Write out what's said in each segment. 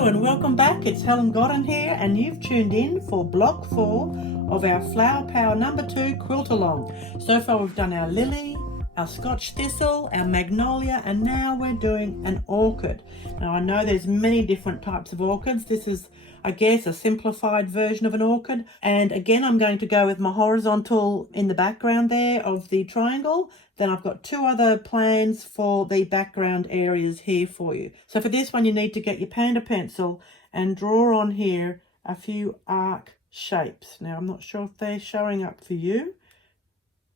Hello and welcome back. It's Helen Godden here and you've tuned in for block 4 of our Flower Power number 2 Quilt-a-long. So far we've done our lily, our Scotch thistle, our magnolia, and now we're doing an orchid. Now I know there's many different types of orchids. This is, I guess, a simplified version of an orchid. And again, I'm going to go with my horizontal in the background there of the triangle. Then I've got 2 other plans for the background areas here for you. So for this one, you need to get your Panda pencil and draw on here a few arc shapes. Now, I'm not sure if they're showing up for you,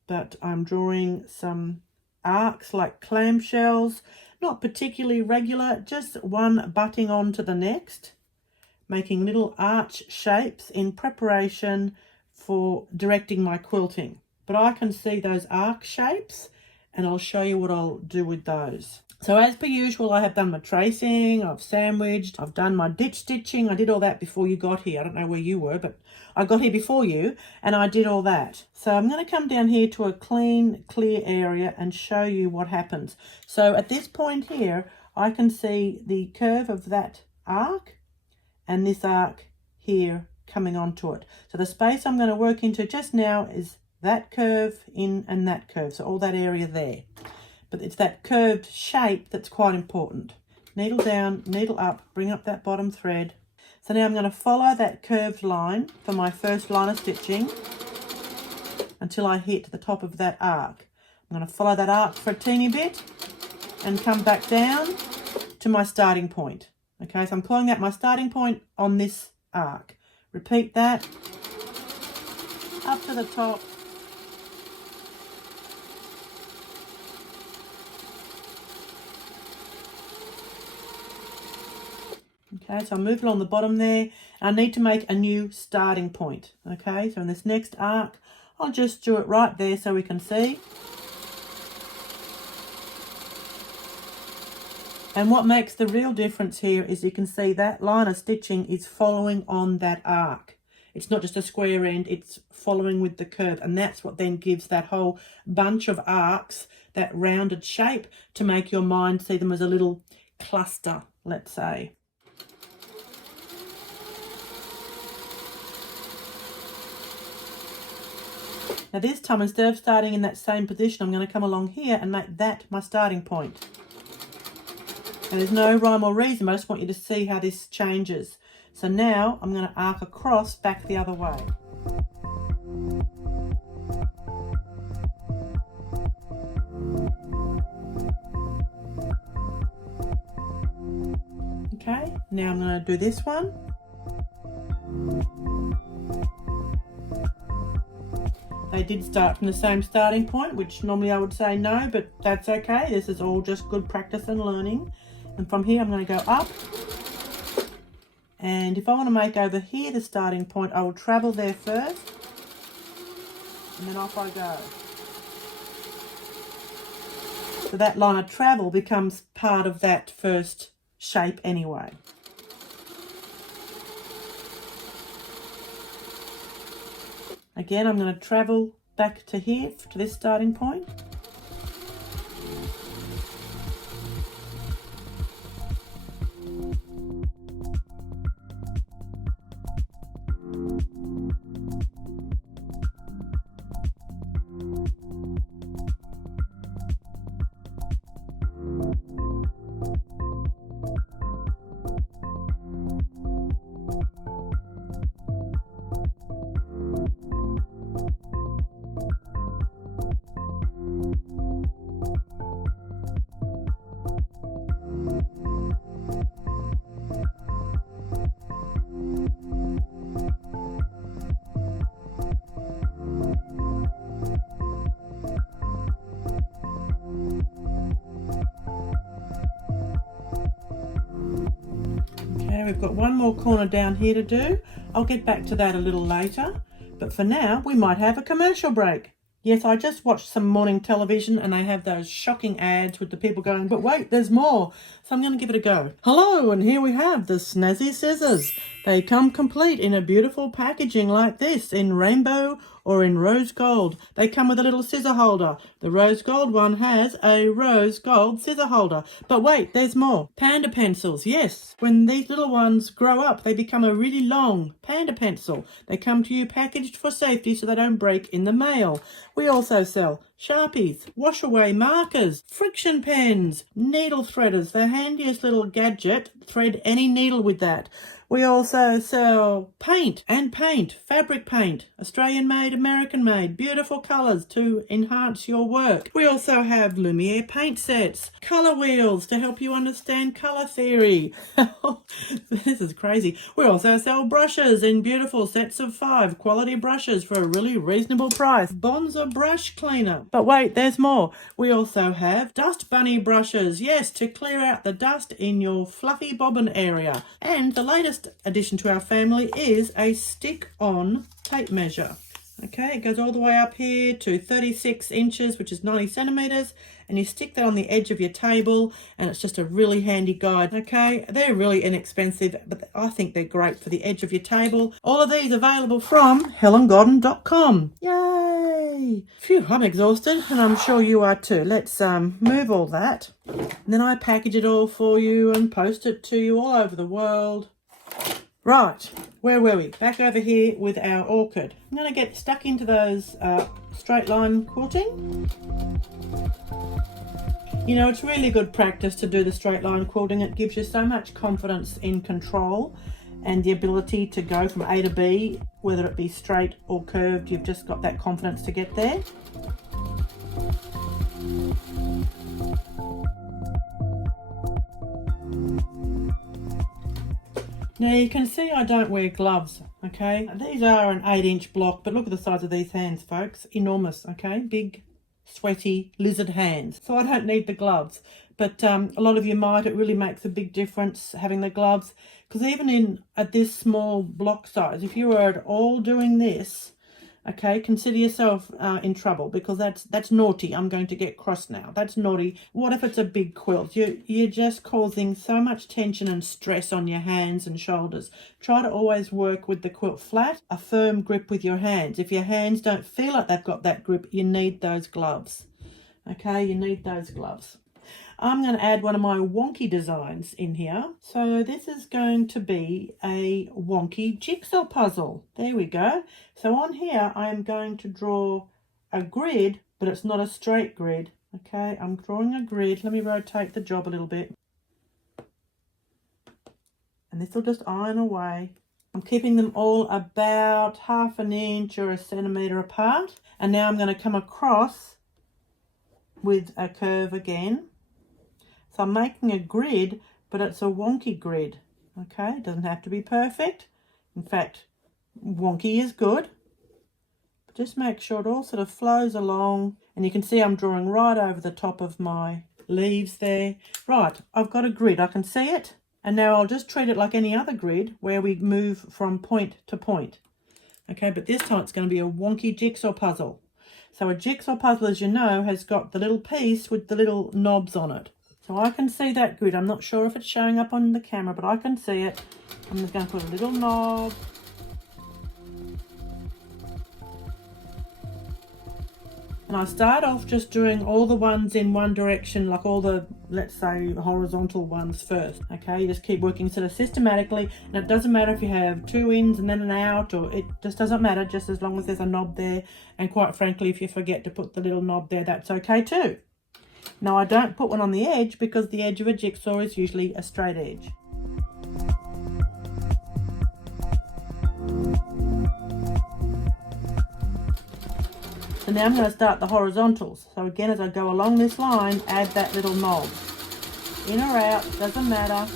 but I'm drawing some arcs like clamshells, not particularly regular, just one butting onto the next, making little arch shapes in preparation for directing my quilting. But I can see those arc shapes and I'll show you what I'll do with those. So as per usual, I have done my tracing, I've sandwiched, I've done my ditch stitching. I did all that before you got here. I don't know where you were, but I got here before you and I did all that. So I'm going to come down here to a clean, clear area and show you what happens. So at this point here, I can see the curve of that arc and this arc here coming onto it. So the space I'm going to work into just now is that curve in and that curve, so all that area there. But it's that curved shape that's quite important. Needle down, needle up, bring up that bottom thread. So now I'm going to follow that curved line for my first line of stitching until I hit the top of that arc. I'm going to follow that arc for a teeny bit and come back down to my starting point. Okay, so I'm calling that my starting point on this arc. Repeat that up to the top. Okay, so I move along the bottom there. I need to make a new starting point. Okay, so in this next arc, I'll just do it right there so we can see. And what makes the real difference here is you can see that line of stitching is following on that arc. It's not just a square end, it's following with the curve. And that's what then gives that whole bunch of arcs, that rounded shape, to make your mind see them as a little cluster, let's say. Now this time, instead of starting in that same position, I'm going to come along here and make that my starting point. And there's no rhyme or reason, but I just want you to see how this changes. So now I'm going to arc across back the other way. Okay, now I'm going to do this one. They did start from the same starting point, which normally I would say no, but that's okay. This is all just good practice and learning. And from here, I'm going to go up. And if I want to make over here the starting point, I will travel there first. And then off I go. So that line of travel becomes part of that first shape anyway. Again, I'm going to travel back to here, to this starting point. We've got one more corner down here to do. I'll get back to that a little later, but for now we might have a commercial break. Yes, I just watched some morning television and they have those shocking ads with the people going, but wait, there's more. So I'm going to give it a go. Hello, and here we have the snazzy scissors. They come complete in a beautiful packaging like this, in rainbow or in rose gold. They come with a little scissor holder. The rose gold one has a rose gold scissor holder. But wait, there's more. Panda pencils, yes. When these little ones grow up, they become a really long panda pencil. They come to you packaged for safety so they don't break in the mail. We also sell Sharpies, wash away markers, friction pens, needle threaders, the handiest little gadget. Thread any needle with that. We also sell paint, fabric paint, Australian made, American made, beautiful colours to enhance your work. We also have Lumiere paint sets, colour wheels to help you understand colour theory. This is crazy. We also sell brushes in beautiful sets of 5, quality brushes for a really reasonable price. Bonza brush cleaner. But wait, there's more. We also have dust bunny brushes, yes, to clear out the dust in your fluffy bobbin area. And the latest addition to our family is a stick-on tape measure. Okay, it goes all the way up here to 36 inches, which is 90 centimeters, and you stick that on the edge of your table, and it's just a really handy guide. Okay, they're really inexpensive, but I think they're great for the edge of your table. All of these available from HelenGodden.com. Yay! Phew, I'm exhausted, and I'm sure you are too. Let's move all that, and then I package it all for you and post it to you all over the world. Right, where were we? Back over here with our orchid. I'm going to get stuck into those straight line quilting. You know, it's really good practice to do the straight line quilting. It gives you so much confidence in control and the ability to go from A to B, whether it be straight or curved. You've just got that confidence to get there. Now you can see I don't wear gloves, okay? These are an 8-inch block, but look at the size of these hands, folks. Enormous, okay? Big, sweaty lizard hands. So I don't need the gloves. But a lot of you might. It really makes a big difference having the gloves. Because even at this small block size, if you were at all doing this, okay, consider yourself in trouble, because that's naughty. I'm going to get cross now. That's naughty. What if it's a big quilt? You're just causing so much tension and stress on your hands and shoulders. Try to always work with the quilt flat, a firm grip with your hands. If your hands don't feel like they've got that grip, you need those gloves. Okay, you need those gloves. I'm going to add one of my Wonky designs in here. So this is going to be a Wonky jigsaw puzzle. There we go. So on here I am going to draw a grid, but it's not a straight grid. Okay, I'm drawing a grid. Let me rotate the job a little bit. And this will just iron away. I'm keeping them all about 1/2 inch or 1 centimetre apart. And now I'm going to come across with a curve again. So I'm making a grid, but it's a Wonky grid. Okay, it doesn't have to be perfect. In fact, Wonky is good. But just make sure it all sort of flows along. And you can see I'm drawing right over the top of my leaves there. Right, I've got a grid. I can see it. And now I'll just treat it like any other grid where we move from point to point. Okay, but this time it's going to be a Wonky jigsaw puzzle. So a jigsaw puzzle, as you know, has got the little piece with the little knobs on it. So I can see that grid. I'm not sure if it's showing up on the camera, but I can see it. I'm just going to put a little knob. And I start off just doing all the ones in one direction, like all the, let's say, horizontal ones first. Okay, you just keep working sort of systematically. And it doesn't matter if you have 2 ins and then an out, or it just doesn't matter, just as long as there's a knob there. And quite frankly, if you forget to put the little knob there, that's okay too. Now I don't put one on the edge because the edge of a jigsaw is usually a straight edge. So now I'm going to start the horizontals. So again, as I go along this line, add that little knob. In or out, doesn't matter.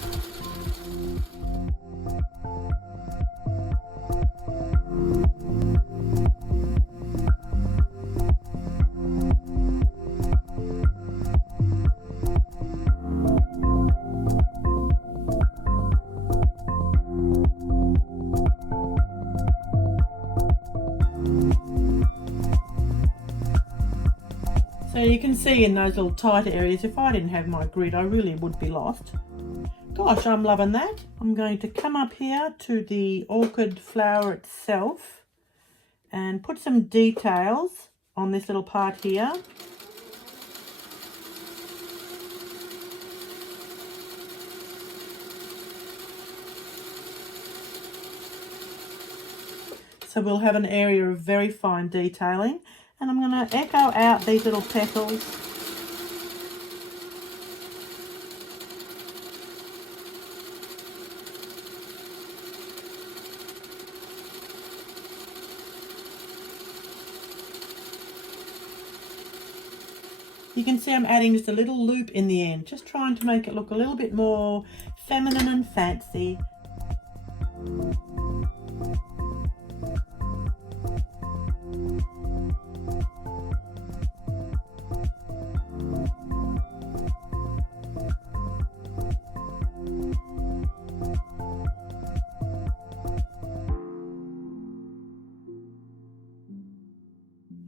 So you can see in those little tighter areas, if I didn't have my grid, I really would be lost. Gosh, I'm loving that. I'm going to come up here to the orchid flower itself and put some details on this little part here. So we'll have an area of very fine detailing, and I'm going to echo out these little petals. You can see I'm adding just a little loop in the end, just trying to make it look a little bit more feminine and fancy.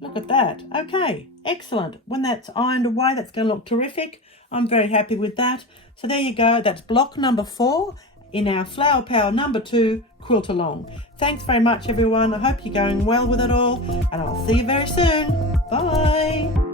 Look at that. Okay, excellent. When that's ironed away, that's going to look terrific. I'm very happy with that. So there you go. That's block number 4 in our Flower Power number 2 Quilt-a-long. Thanks very much, everyone. I hope you're going well with it all, and I'll see you very soon. Bye.